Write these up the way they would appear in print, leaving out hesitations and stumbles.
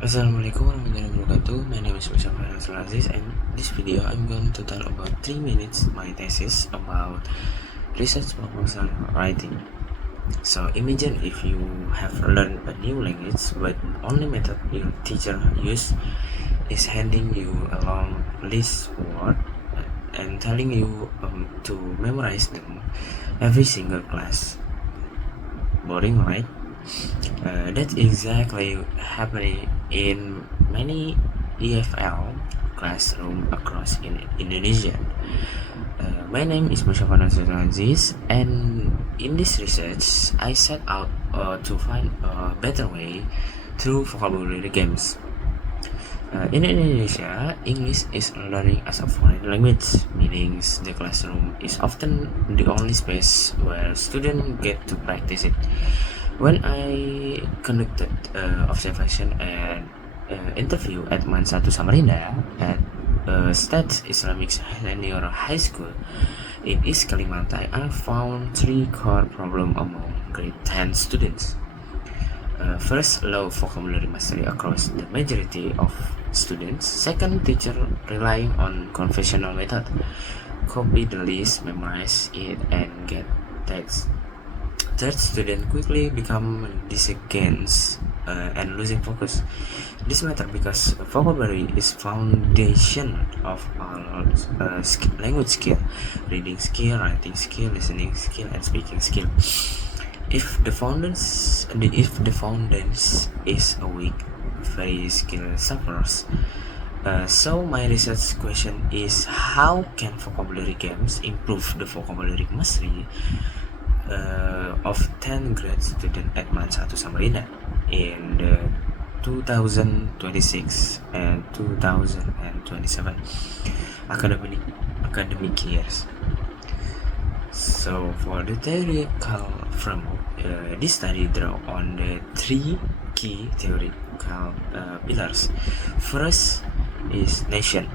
Assalamualaikum warahmatullahi wabarakatuh. My name is Musyaffa Nashrul Aziz, and this video I'm going to tell about 3 minutes my thesis about research proposal writing. So imagine if you have learned a new language, but only method your teacher use is handing you a long list word and telling you to memorize them every single class. Boring, right? That's exactly happening in many EFL classroom across in Indonesia. My name is Musyaffa Nasrul Aziz, and in this research, I set out to find a better way through vocabulary games. In Indonesia, English is learning as a foreign language, meaning the classroom is often the only space where students get to practice it. When I conducted observation and interview at Mansatu Samarinda at State Islamic Senior High School in East Kalimantan, I found 3 core problems among grade 10 students. First, low vocabulary mastery across the majority of students. Second, teacher relying on conventional method. Copy the list, memorize it, and get text. Third, student quickly become disengaged and losing focus. This matter because vocabulary is foundation of all language skill, reading skill, writing skill, listening skill, and speaking skill. If the foundation is weak, very skill suffers. So my research question is, how can vocabulary games improve the vocabulary mastery of 10 grade student at Mansatu Samarinda in the 2026 and 2027 academic years. So for the theoretical framework, this study draw on the 3 key theoretical pillars. First is nation.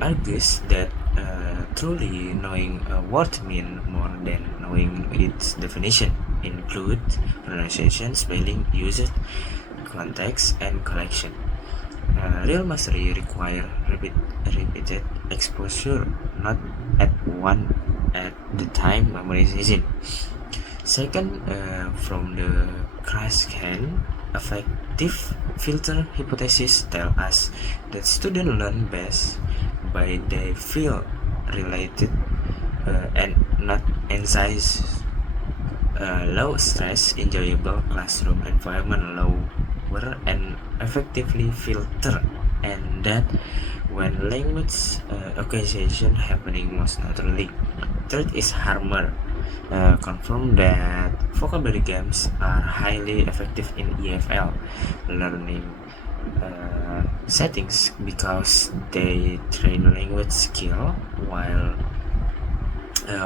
Argues that truly knowing a word means more than knowing its definition, include pronunciation, spelling, usage, context, and collection. Real mastery require repeated exposure, not at one at the time memorization. Second, from the crash can effective filter hypothesis tell us that students learn best by they feel related and not anxious. Low stress, enjoyable classroom environment, lower and effectively filter, and that when language acquisition happening most naturally. Third is Harmer. Confirm that vocabulary games are highly effective in EFL learning settings because they train language skill while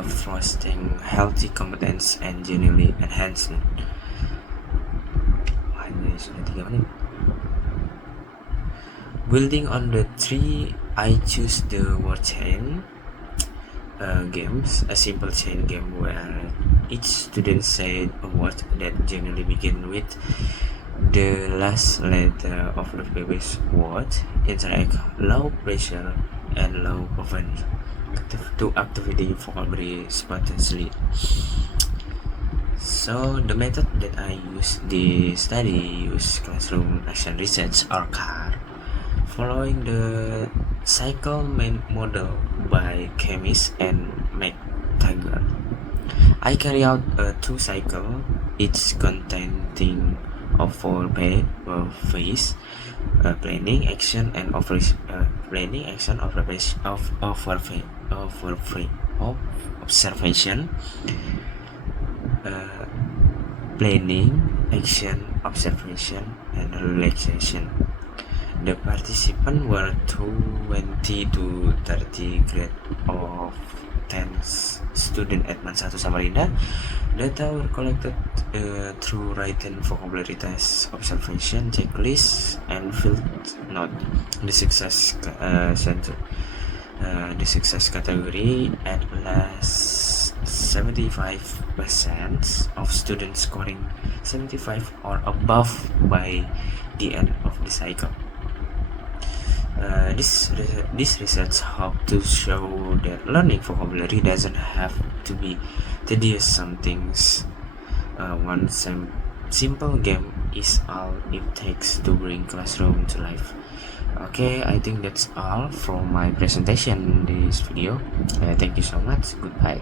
fostering healthy competence and genuinely enhancement. Wah, ini sudah 3 menit. Building on the 3, I choose the word chain games, a simple chain game where each student said a word that generally begin with the last letter of the previous word. Interact low pressure and low proven to activity vocabulary spontaneously. So the method that I use the study use classroom action research or CAR, following the cycle model by chemist and McTaggart. I carry out 2 cycles, each containing of 4 phase: planning, action, and planning, action, observation. Planning, action, observation, and relaxation. The participants were 20 to 30 grade of 10 students at Mansatu Samarinda. Data were collected through written vocabulary tests, observation, checklists, and field note. The success category at last 75% of students scoring 75 or above by the end of the cycle. This research helped to show that learning vocabulary doesn't have to be tedious. Some things, one simple game is all it takes to bring classroom to life. Okay, I think that's all from my presentation in this video. Thank you so much. Goodbye.